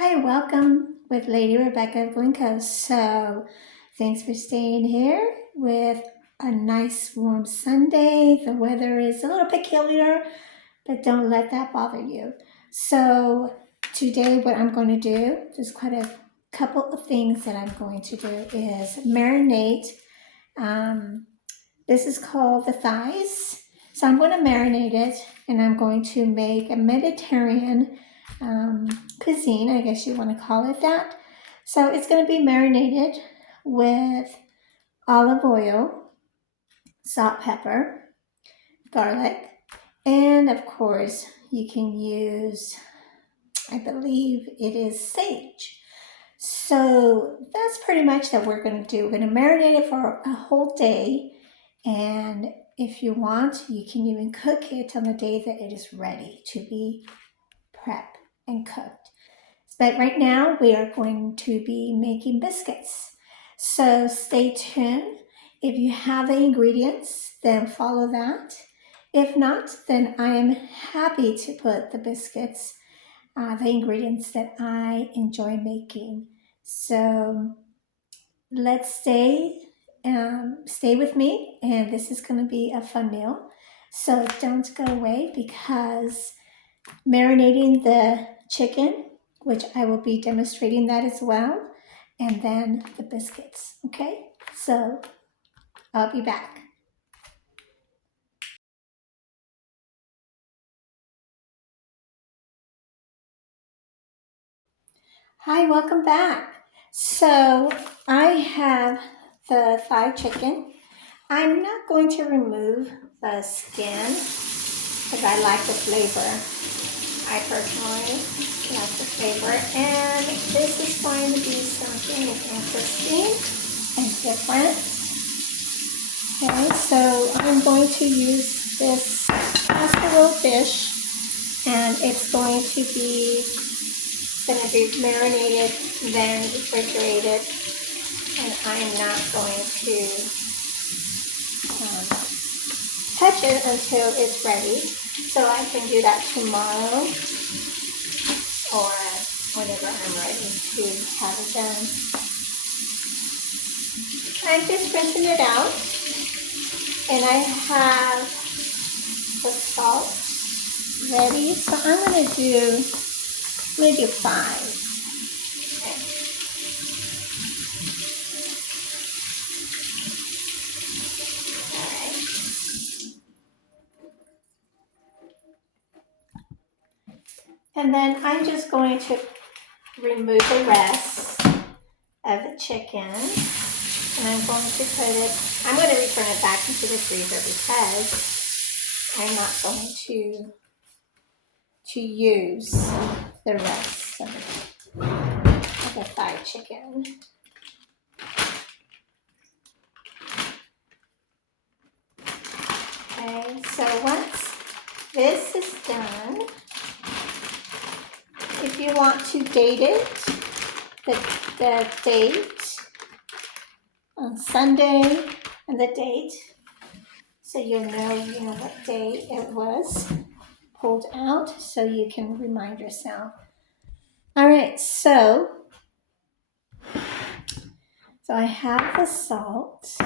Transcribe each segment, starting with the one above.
Hi, welcome with Lady Rebecca Glinko. So, thanks for staying here with a nice warm Sunday. The weather is a little peculiar, but don't let that bother you. So, today what I'm going to do, there's quite a couple of things that I'm going to do is marinate. This is called the thighs. So I'm going to marinate it and I'm going to make a Mediterranean cuisine, I guess you want to call it that. So it's going to be marinated with olive oil, salt, pepper, garlic, and of course you can use, I believe it is sage. So that's pretty much that we're going to do. We're going to marinate it for a whole day, and if you want, you can even cook it on the day that it is ready to be prepped and cooked. But right now we are going to be making biscuits. So stay tuned. If you have the ingredients, then follow that. If not, then I am happy to put the biscuits, the ingredients that I enjoy making. So let's stay with me, and this is going to be a fun meal. So don't go away because marinating the chicken, which I will be demonstrating that as well, and then the biscuits. Okay, so I'll be back. Hi, welcome back. So I have the thigh chicken. I'm not going to remove the skin because I like the flavor. I personally like the flavor, and this is going to be something interesting and different. Okay, so I'm going to use this casserole dish, and it's going to be marinated, then refrigerated, and I'm not going to touch it until it's ready. So I can do that tomorrow or whenever I'm ready to have it done. I'm just rinsing it out, and I have the salt ready. So I'm going to do 5. Okay. All right. And then I'm just going to remove the rest of the chicken, and I'm going to return it back into the freezer because I'm not going to use the rest of the fried chicken. Okay, so once this is done, if you want to date it, the date on Sunday and the date, so you know what day it was pulled out, so you can remind yourself. All right, so I have the salt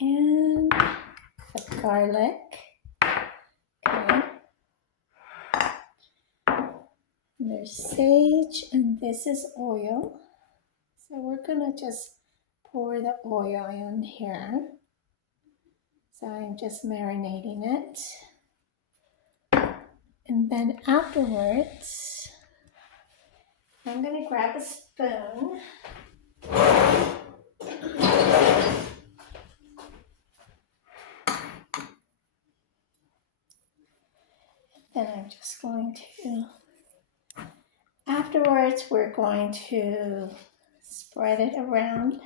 and the garlic. Okay. And there's sage, and this is oil. So we're gonna just pour the oil in here. So I'm just marinating it. And then afterwards, I'm gonna grab a spoon. Then I'm just going to, afterwards, we're going to spread it around.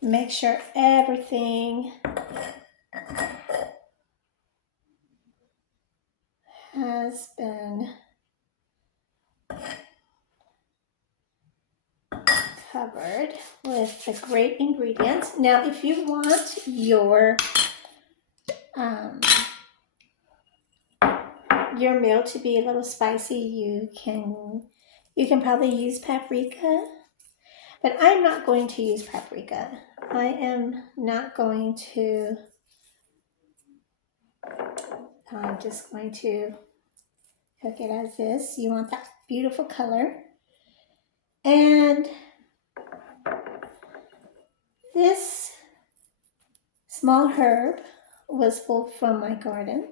Make sure everything has been covered with the great ingredients. Now, if you want your your meal to be a little spicy, you can probably use paprika, but I'm not going to use paprika. I am not going to. I'm just going to cook it as is. You want that beautiful color. And this small herb was pulled from my garden.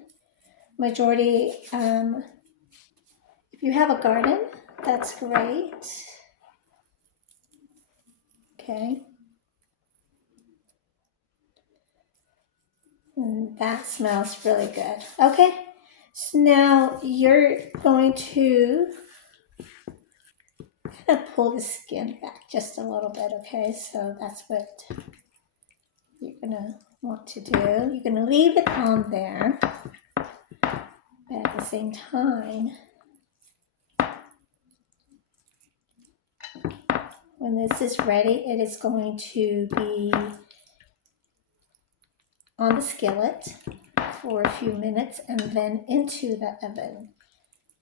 Majority, if you have a garden, that's great. Okay. And that smells really good. Okay. So now you're going to kind of pull the skin back just a little bit, okay? So that's what you're gonna want to do. You're gonna leave it on there, but at the same time, when this is ready, it is going to be on the skillet for a few minutes and then into the oven,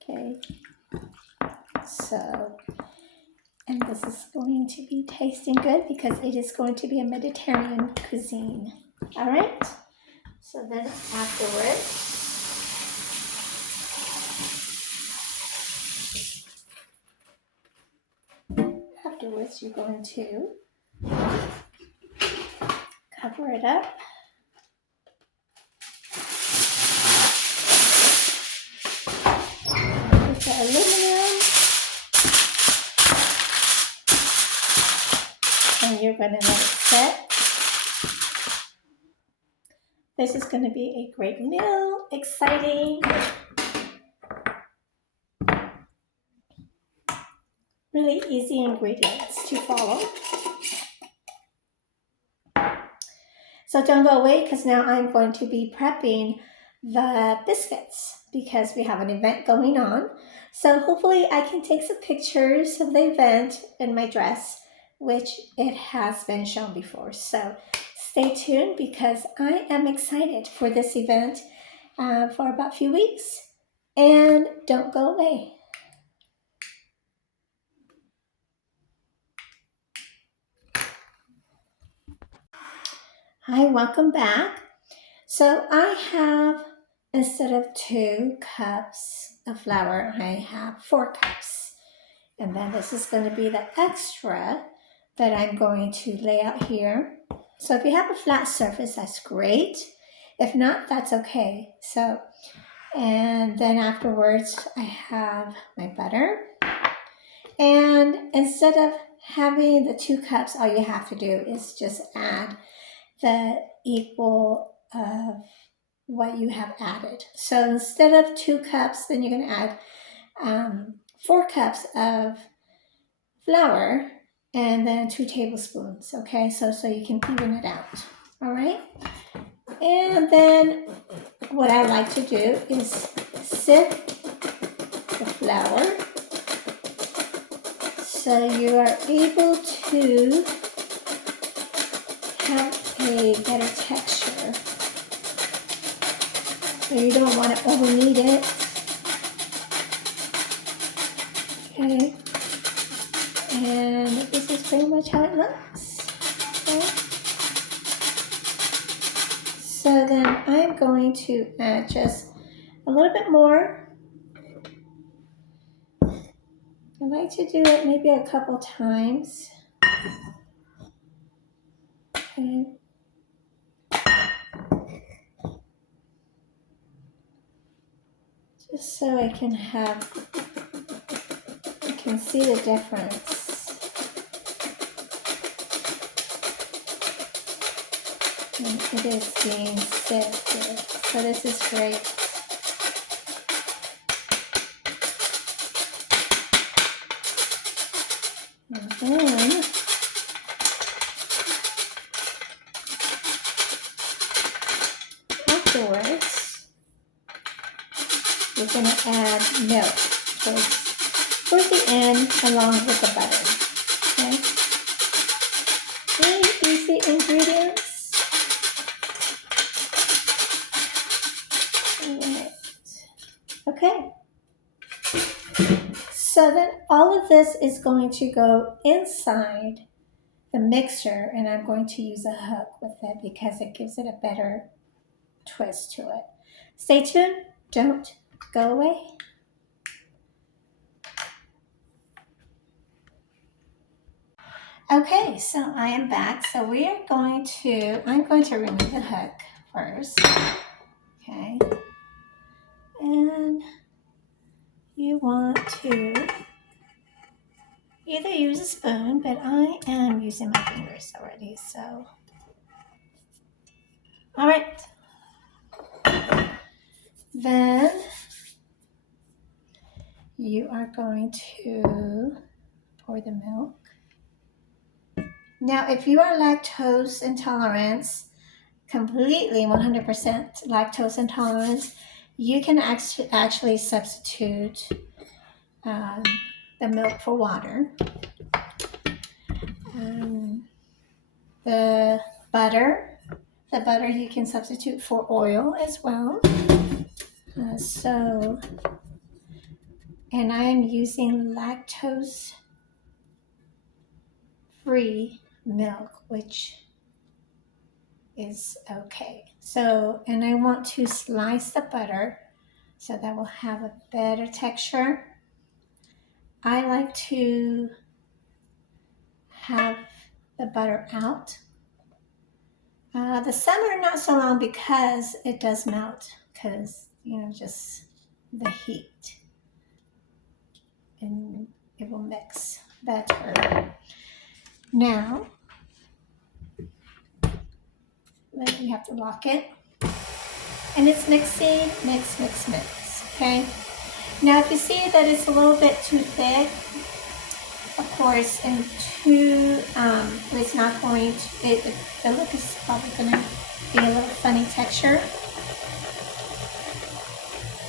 okay? So, and this is going to be tasting good because it is going to be a Mediterranean cuisine. All right. So then afterwards you're going to cover it up. With the aluminum. And you're going to let it set. This is going to be a great meal, exciting, really easy ingredients to follow. So don't go away because now I'm going to be prepping the biscuits because we have an event going on. So hopefully I can take some pictures of the event in my dress, which it has been shown before. So stay tuned because I am excited for this event for about a few weeks. And don't go away. Hi, welcome back. So I have, instead of 2 cups of flour, I have 4 cups. And then this is going to be the extra that I'm going to lay out here. So if you have a flat surface, that's great. If not, that's okay. So, and then afterwards, I have my butter. And instead of having the 2 cups, all you have to do is just add the equal of what you have added. So instead of 2 cups, then you're going to add 4 cups of flour and then 2 tablespoons. Okay, so you can even it out. All right. And then what I like to do is sift the flour so you are able to have a better texture. So you don't want to over knead it. Okay. And this is pretty much how it looks. Okay. So then I'm going to add just a little bit more. I like to do it maybe a couple times. Okay. Just so I can see the difference. And it is being sifted. So this is great. And then afterwards, we're going to add milk towards the end along with the butter. Okay? Really easy ingredients. All right. Okay, so then all of this is going to go inside the mixer, and I'm going to use a hook with it because it gives it a better twist to it. Stay tuned, don't go away. Okay, so I am back. So I'm going to remove the hook first. Okay, and you want to either use a spoon, but I am using my fingers already, so. All right. Then you are going to pour the milk. Now, if you are lactose intolerant, completely 100% lactose intolerant, you can actually substitute the milk for water. The butter you can substitute for oil as well. And I am using lactose-free milk, which is okay. So, and I want to slice the butter so that will have a better texture. I like to have the butter out. The summer, not so long because it does melt, because, just the heat. And it will mix better. Now, then you have to lock it. And it's mixing, mix, okay? Now, if you see that it's a little bit too thick, of course, it's not going to, the look is probably going to be a little funny texture.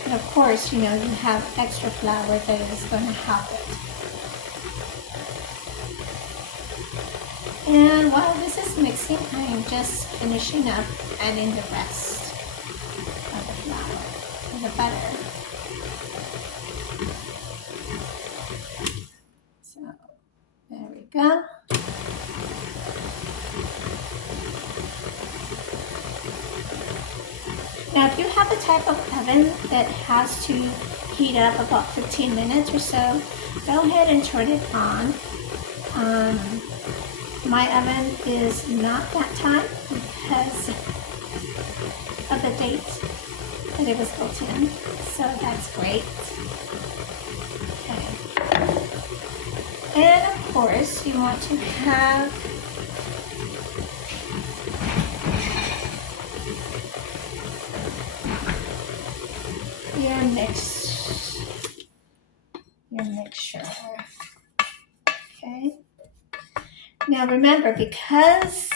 And of course, you have extra flour that is going to help it. And while this is mixing, I am just finishing up adding the rest of the flour and the butter. So there we go. Now, if you have a type of oven that has to heat up about 15 minutes or so, go ahead and turn it on. My oven is not that time because of the date that it was built in, so that's great. Okay. And of course, you want to have your mixture. Okay. Now remember, because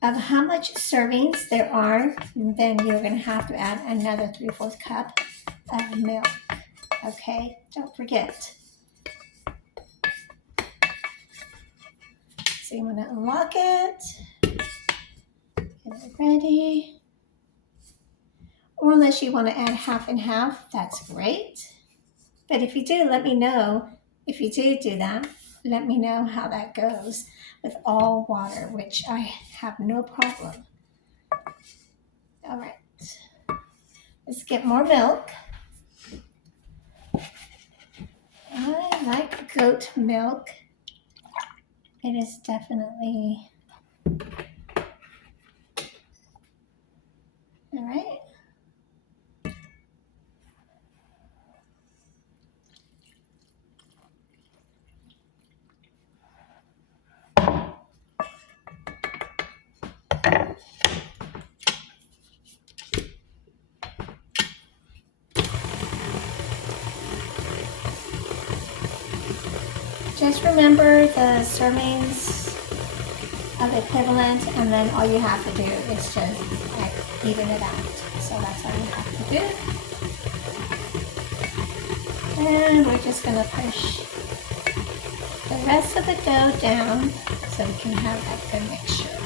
of how much servings there are, then you're going to have to add another 3/4 cup of milk. Okay, don't forget. So you want to unlock it, get it ready. Or unless you want to add half and half, that's great. But if you do, let me know. If you do that, let me know how that goes with all water, which I have no problem. All right, let's get more milk. I like goat milk. It is definitely, all right. Just remember the servings of equivalent, and then all you have to do is just even it out. So that's all you have to do. And we're just going to push the rest of the dough down so we can have that good mixture.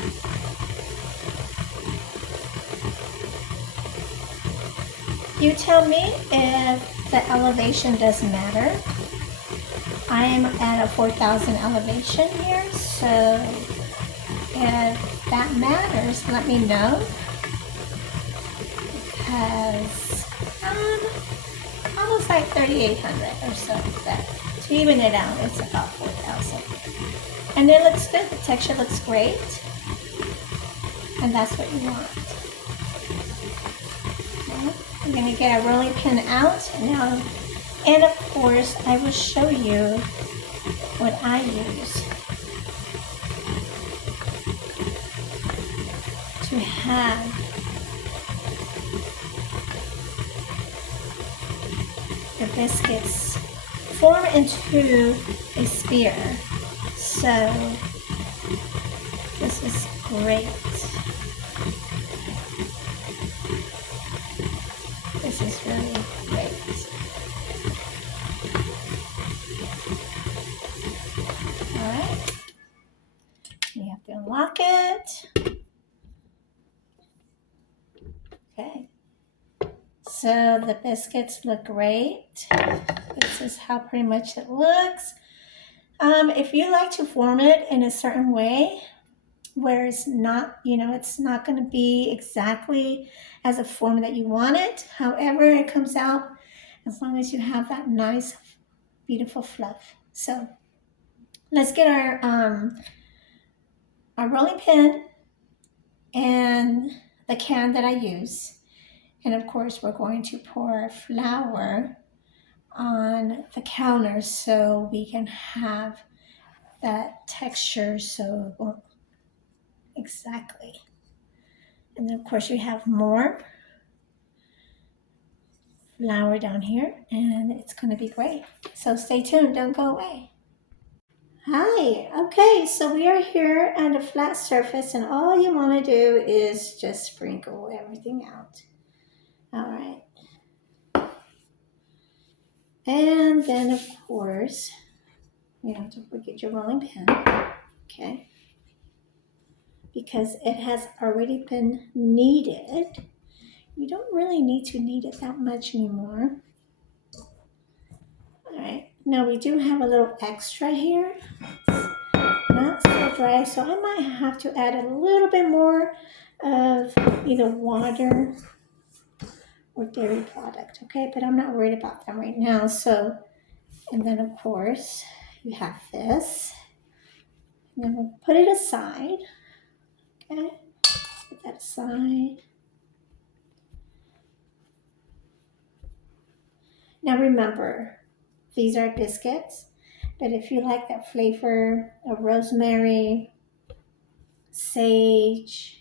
You tell me if the elevation does matter. I am at a 4,000 elevation here, so if that matters, let me know. Because almost like 3,800 or so. That to even it out, it's about 4,000. And it looks good. The texture looks great, and that's what you want. Okay. I'm going to get a rolling pin out now, and of course, I will show you what I use to have the biscuits form into a spear. So this is great. This is really great. All right. We have to unlock it. Okay. So the biscuits look great. This is how pretty much it looks. If you like to form it in a certain way, where it's not, it's not going to be exactly as a form that you want it. However, it comes out as long as you have that nice, beautiful fluff. So let's get our rolling pin and the can that I use. And of course, we're going to pour flour on the counter so we can have that texture, so it won't exactly. And then of course you have more flour down here, and it's going to be great. So stay tuned, don't go away. Hi, okay, so we are here on a flat surface, and all you want to do is just sprinkle everything out. All right. And then of course, you have to forget your rolling pin, okay? Because it has already been kneaded. You don't really need to knead it that much anymore. All right, now we do have a little extra here. It's not so dry, so I might have to add a little bit more of either water or dairy product, okay? But I'm not worried about that right now. So, and then of course, you have this. And then we'll put it aside, okay? Put that aside. Now remember, these are biscuits, but if you like that flavor of rosemary, sage,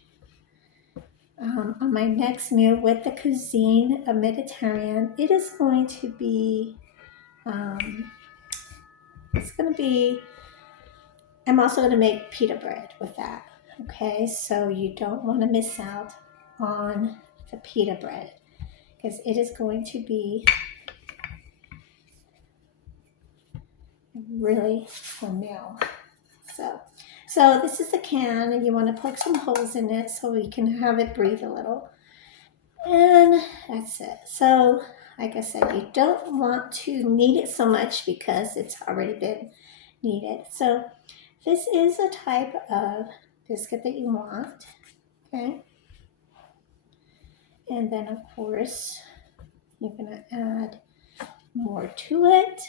on my next meal with the cuisine of Mediterranean, it is going to be, I'm also going to make pita bread with that, okay? So you don't want to miss out on the pita bread because it is going to be really a meal. So this is the can, and you want to poke some holes in it so you can have it breathe a little. And that's it. So like I said, you don't want to knead it so much because it's already been kneaded. So this is a type of biscuit that you want, okay? And then of course, you're gonna add more to it.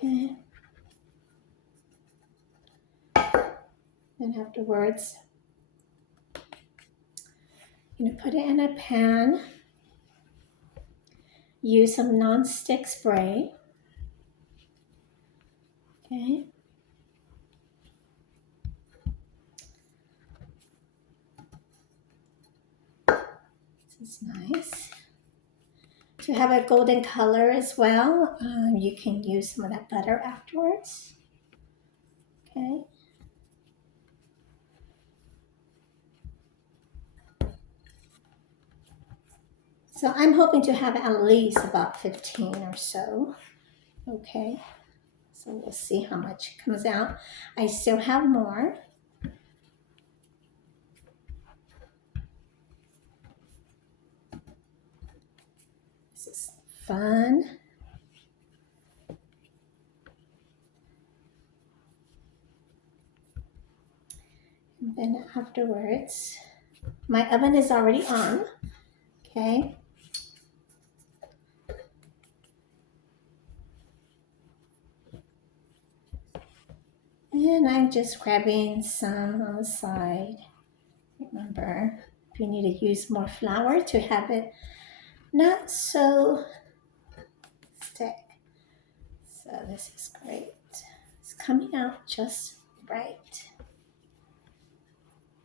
Okay. And afterwards, you're gonna put it in a pan. Use some non-stick spray. Okay. This is nice. To have a golden color as well, you can use some of that butter afterwards. Okay. So I'm hoping to have at least about 15 or so. Okay. So we'll see how much comes out. I still have more. fun. And then afterwards, my oven is already on, okay? And I'm just grabbing some on the side. Remember, if you need to use more flour to have it not so thick. So this is great. It's coming out just right.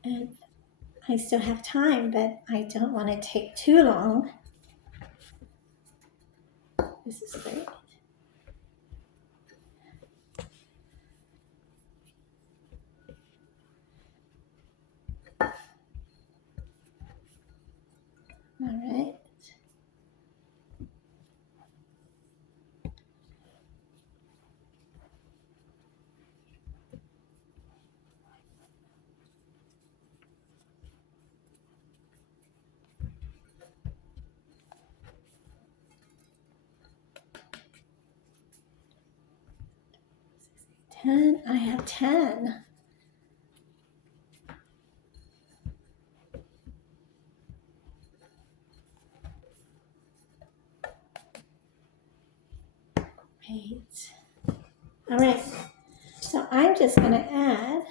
And I still have time, but I don't want to take too long. This is great. All right. I have 10. Great. All right. So I'm just going to add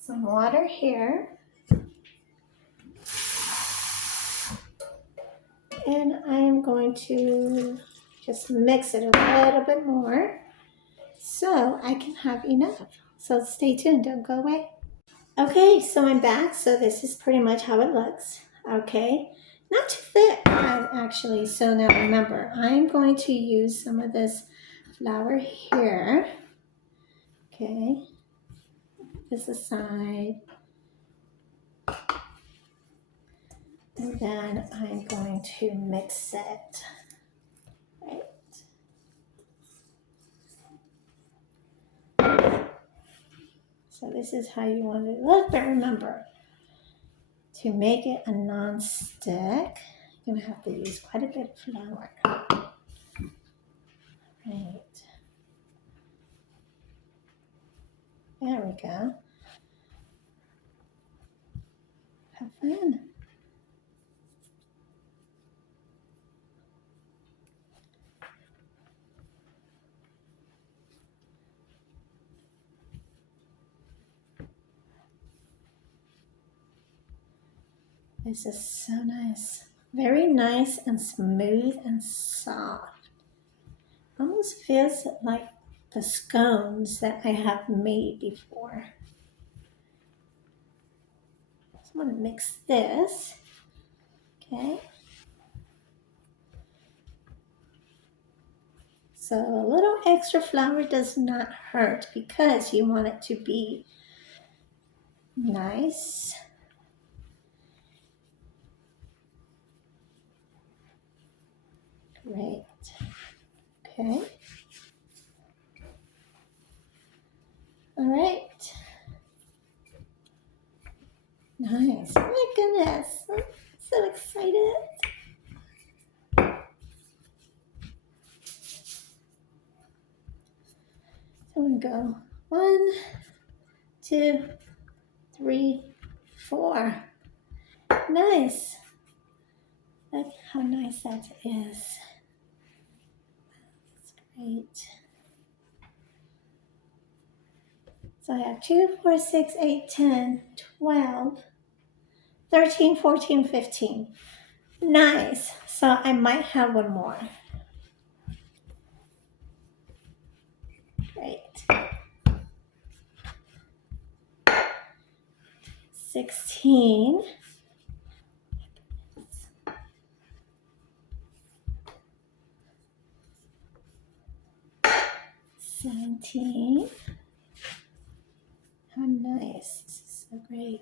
some water here. And I am going to just mix it a little bit more so I can have enough. So stay tuned, don't go away. Okay, so I'm back. So this is pretty much how it looks. Okay, not too thick actually. So now remember, I'm going to use some of this flour here. Okay, this aside. And then I'm going to mix it. Right. So this is how you want it to look, but remember, to make it a non-stick, you're gonna have to use quite a bit of flour. Right. There we go. Have fun. This is so nice. Very nice and smooth and soft. Almost feels like the scones that I have made before. So I'm gonna mix this. Okay. So a little extra flour does not hurt because you want it to be nice. Great. Okay. All right. Nice. Oh my goodness. I'm so excited. So I'm gonna go 1, 2, 3, 4. Nice. Look how nice that is. That's great. So I have 2, 4, 6, 8, 10, 12, 13, 14, 15. Nice. So I might have one more. Great. 16. 17. How nice. This is so great.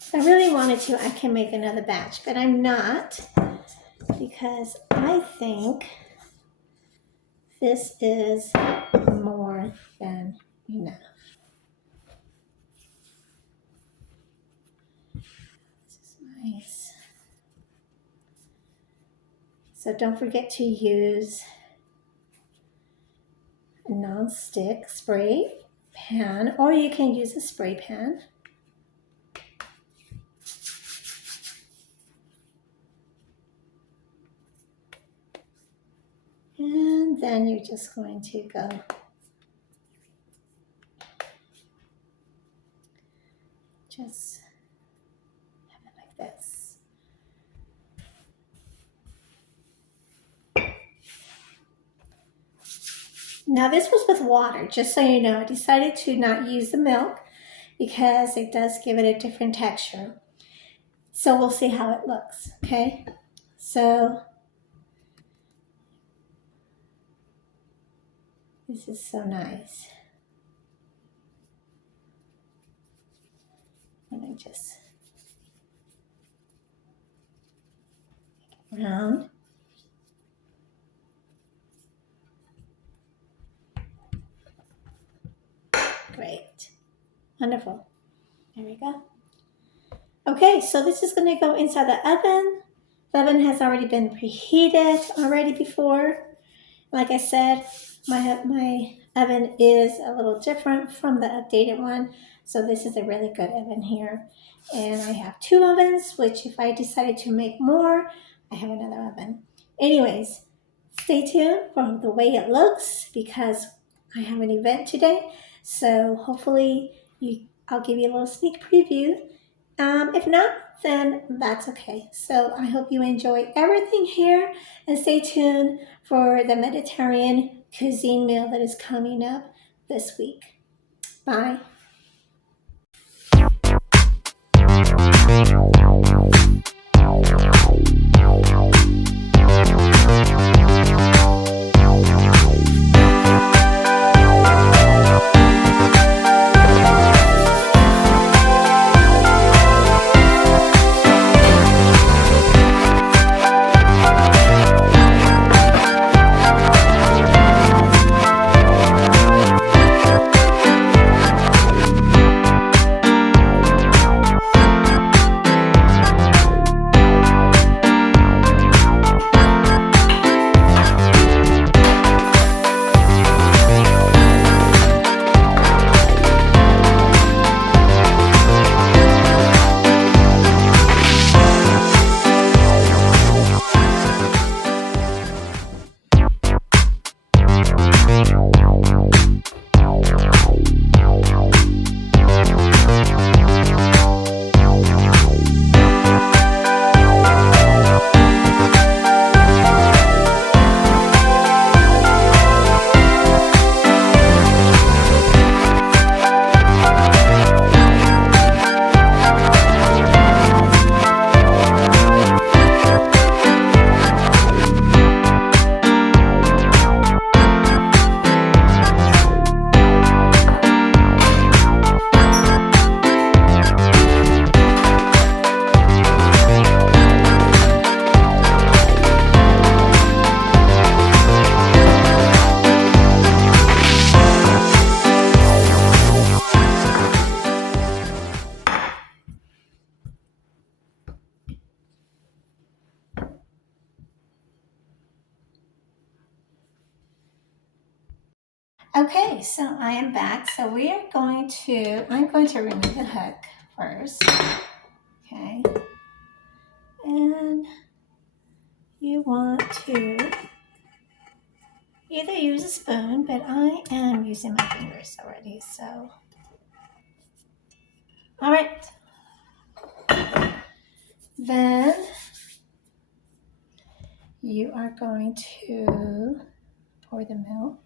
If I really wanted to, I can make another batch, but I'm not because I think this is more than enough. This is nice. So don't forget to use a non-stick spray pan, or you can use a spray pan. And then you're just going to go just have it like this. Now this was with water, just so you know. I decided to not use the milk because it does give it a different texture. So we'll see how it looks, okay? So this is so nice. Let me just make it round. Great. Wonderful. There we go. Okay, so this is going to go inside the oven. The oven has already been preheated already before. Like I said, my oven is a little different from the updated one. So this is a really good oven here. And I have 2 ovens, which if I decided to make more, I have another oven. Anyways, stay tuned for the way it looks because I have an event today. So hopefully I'll give you a little sneak preview. If not, then that's okay. So I hope you enjoy everything here and stay tuned for the Mediterranean cuisine meal that is coming up this week. Bye. Okay, so I am back. So I'm going to remove the hook first. Okay. And you want to either use a spoon, but I am using my fingers already, so. All right. Then you are going to pour the milk.